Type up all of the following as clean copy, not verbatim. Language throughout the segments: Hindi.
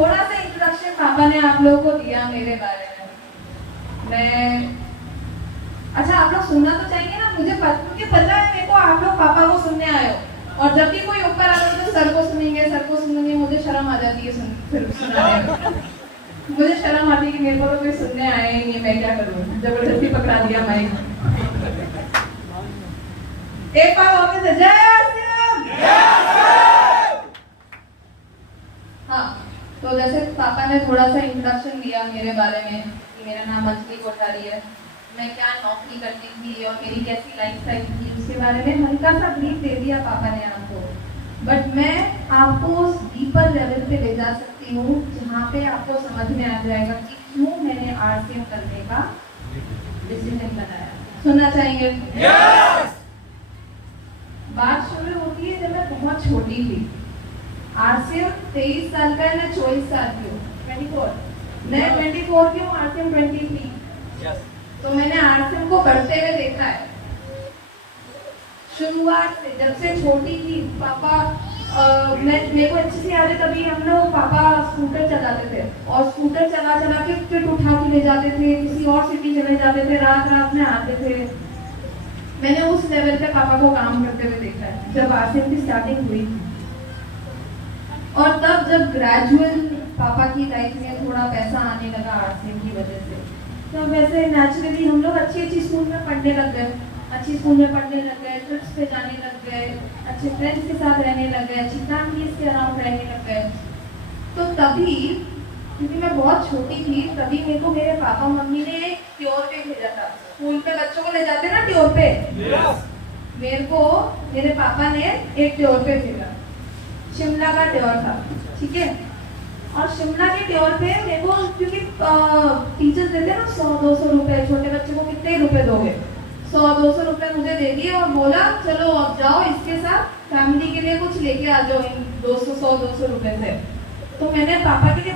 थोड़ा सा इंट्रोडक्शन पापा ने आप लोगों को दिया मेरे बारे में। मैं अच्छा आप लोग सुनना तो चाहिए ना, मुझे पता है मेरे को आप लोग पापा को सुनने आए हो, और जब भी कोई ऊपर आता है तो सर को सुनेंगे, मुझे शर्म आ जाती है फिर सुनाने में। मुझे शर्म आती है कि मेरे को तो कोई सुनने आया ही नहीं, मैं क्या करूँ, जबरदस्ती पकड़ा दिया माइक। एक बार वापस से जय हाँ, तो जैसे पापा ने थोड़ा सा इंट्रोडक्शन दिया मेरे बारे में कि मेरा नाम अंजलि कोठारी है, मैं क्या नौकरी करती थी और मेरी कैसी लाइफस्टाइल थी उसके बारे में हल्का सा ब्रीफ दे दिया पापा ने आपको। बट मैं आपको उस डीपर लेवल पे ले जा सकती हूँ जहाँ पे आपको समझ में आ जाएगा कि क्यों मैंने आरसीएम करने का डिसीजन बनाया। सुनना चाहेंगे? yes! बात शुरू होती है जब मैं बहुत छोटी थी। आरसीएम 23 साल का है, मैं 24 साल की हूँ, 24। मैं 24 की हूँ, आरसीएम 23। yes. तो मैंने आरसीएम को बढ़ते हुए देखा है शुरुआत से, जब से छोटी थी। पापा मेरे को अच्छे से याद है, तभी हम लोग पापा स्कूटर चलाते थे और स्कूटर चला चला के किट उठा के ले जाते थे, किसी और सिटी चले जाते थे, रात में आते थे। मैंने उस लेवल पे पापा को काम करते हुए देखा है जब आरसीएम की स्टार्टिंग हुई। और तब जब ग्रेजुअल पापा की लाइफ में थोड़ा पैसा आने लगा आरसीएम की वजह से, तो वैसे नेचुरली हम लोग अच्छी स्कूल में पढ़ने लग गए, ट्रिप्स पे जाने लग गए, अच्छे फ्रेंड्स के साथ रहने लग गए, अच्छी फैमिलीज के अराउंड रहने लग गए। तो तभी, क्योंकि मैं बहुत छोटी थी, तभी मेरे को मेरे पापा मम्मी ने एक ट्योर पे भेजा था। स्कूल पे बच्चों को ले जाते ना ट्योर पे, मेरे को मेरे पापा ने एक ट्योर पे भेजा। शिमला का ट्योर था, ठीक है। और शिमला के ट्योर पे मेरे को, क्योंकि टीचर्स देते ना 100-200 रुपए, छोटे बच्चे को कितने रुपए दोगे, 100-200 रुपए मुझे दे दिए और बोला चलो अब जाओ इसके साथ फैमिली के लिए कुछ लेके आ जाओ इन 100-200 रुपए से। तो मैंने पापा के लिए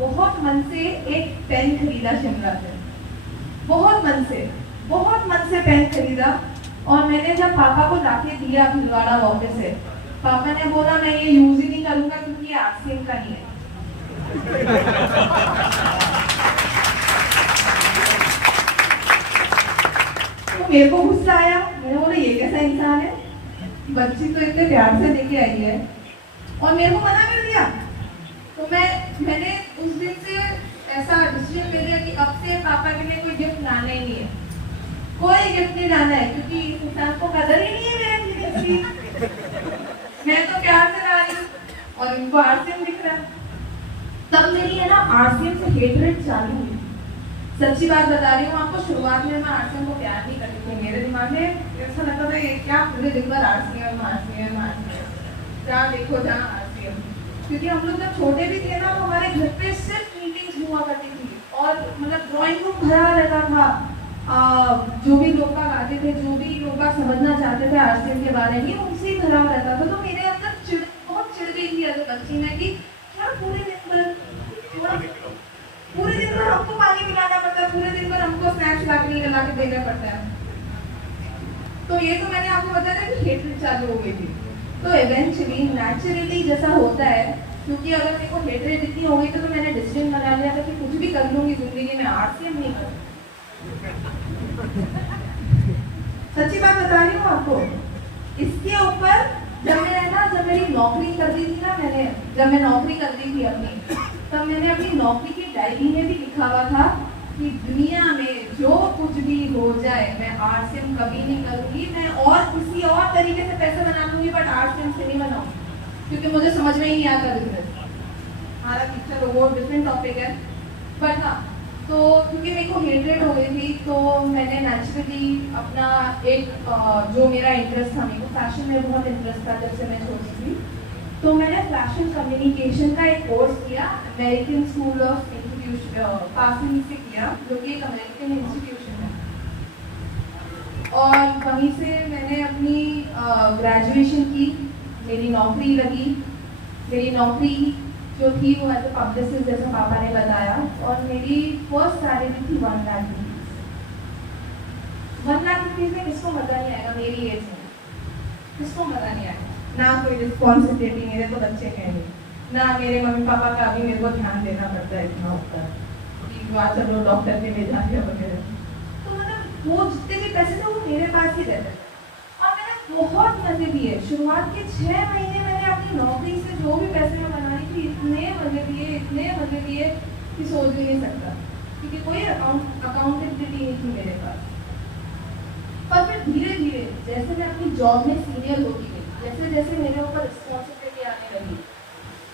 बहुत मन से एक पेन खरीदा शिमला से, बहुत मन से पेन खरीदा। और मैंने जब पापा को लाके दिया भिलवाड़ा वापस से, पापा ने बोला मैं ये यूज ही नहीं करूंगा क्योंकि ये आरसीएम का नहीं है। तो मेरे को गुस्सा आया, मैंने बोला ये कैसा इंसान है, बच्ची तो इतने प्यार से लेके आई है और मेरे को मना कर दिया। तो मैंने उस दिन से ऐसा डिसीजन ले लिया कि अब से पापा के लिए कोई गिफ्ट लाना ही नहीं है, कोई गिफ्ट नहीं लाना है, क्योंकि इस इंसान को कदर ही नहीं है मेरे लिए। मैं तो प्यार से ला रही हूँ और इनको आरसीएम दिख रहा है। तब मेरी है ना आरसीएम से हेटरेट चालू हुई। सच्ची बात बता रही हूँ आपको, शुरुआत में मैं आरसीएम को प्यार नहीं करती थी। मेरे दिमाग में ऐसा लगता था क्या पूरे दिन भर आरसीएम, क्या देखो जहाँ आरसीएम। क्योंकि हम लोग जब छोटे भी थे ना, तो हमारे घर पे सिर्फ मीटिंग्स हुआ करती थी और मतलब ड्राइंग रूम भरा रहता था। जो भी लोग आते थे, जो भी लोग समझना चाहते थे आरसीएम के बारे में, उनसे ही भरा रहता था। तो मेरे अंदर बहुत चिढ़ गई थी एज बच्ची में कि क्या पूरे दिन भर हमको पानी पिलाना पड़ता है, पूरे दिन भर हमको स्नैक्स ला के देना पड़ता है। तो ये तो मैंने आपको बताया कि हेटरेट चालू हो गई थी। तो इवेंचुअली नेचुरली जैसा होता है, क्योंकि अगर मेरे को हेटरेट इतनी हो गई तो मैंने डिसीजन बना लिया था कि कुछ भी कर लूंगी जिंदगी में, आरसीएम नहीं करूँ। सच्ची बात बता रही हूँ आपको। इसके ऊपर जब मेरी नौकरी कर दी थी ना, जब मैं नौकरी कर दी थी अपनी, तब मैंने अपनी नौकरी की डायरी में भी लिखा हुआ था कि दुनिया में जो कुछ भी हो जाए मैं आरसीएम कभी नहीं करूंगी, मैं और किसी और तरीके से पैसे बना लूंगी, बट आरसीएम से नहीं बनाऊंगी, क्योंकि मुझे समझ में ही नहीं आता बिजनेस। हालांकि चलो वो डिफरेंट टॉपिक है, बट हाँ, तो क्योंकि मेरे को हेटरेट हो गई थी, तो मैंने नेचुरली अपना एक जो मेरा इंटरेस्ट था, मेरे को फैशन में बहुत इंटरेस्ट था जब से मैं छोटी थी, तो मैंने फैशन कम्युनिकेशन का एक कोर्स किया अमेरिकन स्कूल ऑफ पासिंग से किया, जो कि एक अमेरिकन इंस्टीट्यूशन है। और वहीं से मैंने अपनी ग्रेजुएशन की, मेरी नौकरी लगी। मेरी नौकरी जो थी वो एज ए पब्लिसिस्ट, जैसे पापा ने बताया, और मेरी फर्स्ट सैलरी थी 1 लाख रुपीज। 1 लाख रुपीज में किसको मजा नहीं आएगा मेरी एज में, किसको मजा नहीं आएगा, ना कोई रिस्पॉन्सिबिलिटी, मेरे तो बच्चे हैं नहीं, ना मेरे मम्मी पापा का भी मेरे को ध्यान देना पड़ता है इतना ऊपर कि वहाँ चलो डॉक्टर के ले जाके वगैरह। तो मतलब वो जितने भी पैसे थे वो मेरे पास ही रहते थे और मैंने बहुत मजे लिए। शुरुआत के 6 महीने मैंने अपनी नौकरी से जो भी पैसे मैं बना रही थी इतने मजे लिए कि सोच भी नहीं सकता, क्योंकि कोई अकाउंटेबिलिटी नहीं थी मेरे पास। पर फिर धीरे धीरे जैसे मैं अपनी जॉब में सीनियर होती गई, जैसे जैसे मेरे ऊपर रिस्पॉन्सिबिलिटी आने लगी।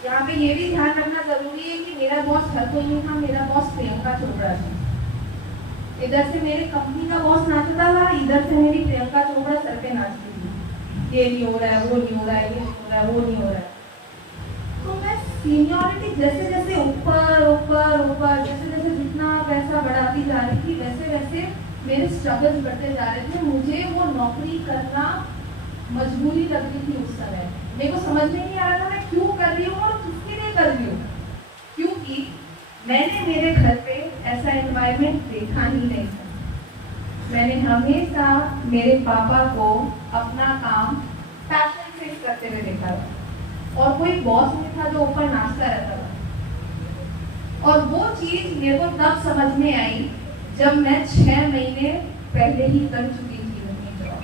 यहाँ पे ये भी ध्यान रखना जरूरी है कि मेरा बॉस हर कोई नहीं था, मेरा बॉस प्रियंका चोपड़ा थी। इधर से मेरे कंपनी का बॉस नाचता था, इधर से मेरी प्रियंका चोपड़ा सर पे नाचती थी, ये नहीं हो रहा है, वो नहीं हो रहा है, ये नहीं हो रहा है, वो नहीं हो रहा है। तो मैं सीनियरिटी जैसे जैसे ऊपर ऊपर ऊपर जैसे जैसे जितना पैसा बढ़ाती जा रही थी, वैसे वैसे मेरे स्ट्रगल्स बढ़ते जा रहे थे। मुझे वो नौकरी करना मजबूरी लग रही थी उस समय। मेरे को समझ में नहीं आ रहा था मैं क्यों कर रही हूँ और किसके लिए कर रही हूँ, क्योंकि मैंने मेरे घर पे ऐसा एनवायरनमेंट देखा ही नहीं था। मैंने हमेशा मेरे पापा को अपना काम पैशन से करते हुए देखा था और कोई बॉस नहीं था जो ऊपर नाचता रहता था। और वो चीज मेरे को तब समझ में आई जब मैं 6 महीने पहले ही कर चुकी थी अपनी जॉब।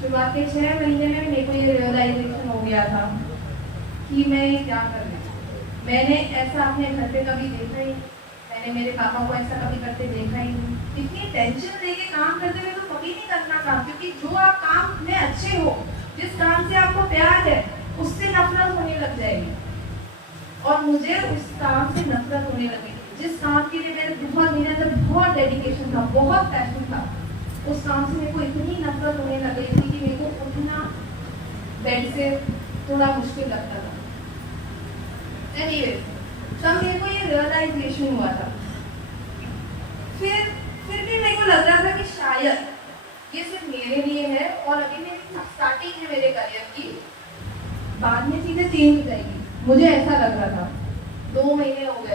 शुरुआत के 6 महीने में मेरे को ये रियलाइजेशन हो गया था कि मैं क्या कर रही हूँ। मैंने ऐसा अपने घर पे कभी देखा ही, मैंने मेरे पापा को ऐसा कभी करते देखा ही नहीं। इतनी टेंशन लेके काम करते हुए तो कभी नहीं करना काम, क्योंकि जो आप काम में अच्छे हो, जिस काम से आपको प्यार है, उससे नफरत होने लग जाएगी। और मुझे उस काम से नफरत होने लगी, जिस काम के लिए मेरे अंदर बहुत डेडिकेशन था, बहुत पैशन था, उस काम से मेरे को इतनी नफरत होने लग गई थी कि मेरे को उठना बेड से थोड़ा मुश्किल लगता था। एनीवे, तब मेरे को ये रियलाइजेशन हुआ था। फिर भी मेरे को लग रहा था कि शायद ये सिर्फ मेरे लिए है और अभी मेरी स्टार्टिंग है मेरे करियर की, बाद में चीजें चेंज हो जाएगी। मुझे ऐसा लग रहा था। 2 महीने हो गए।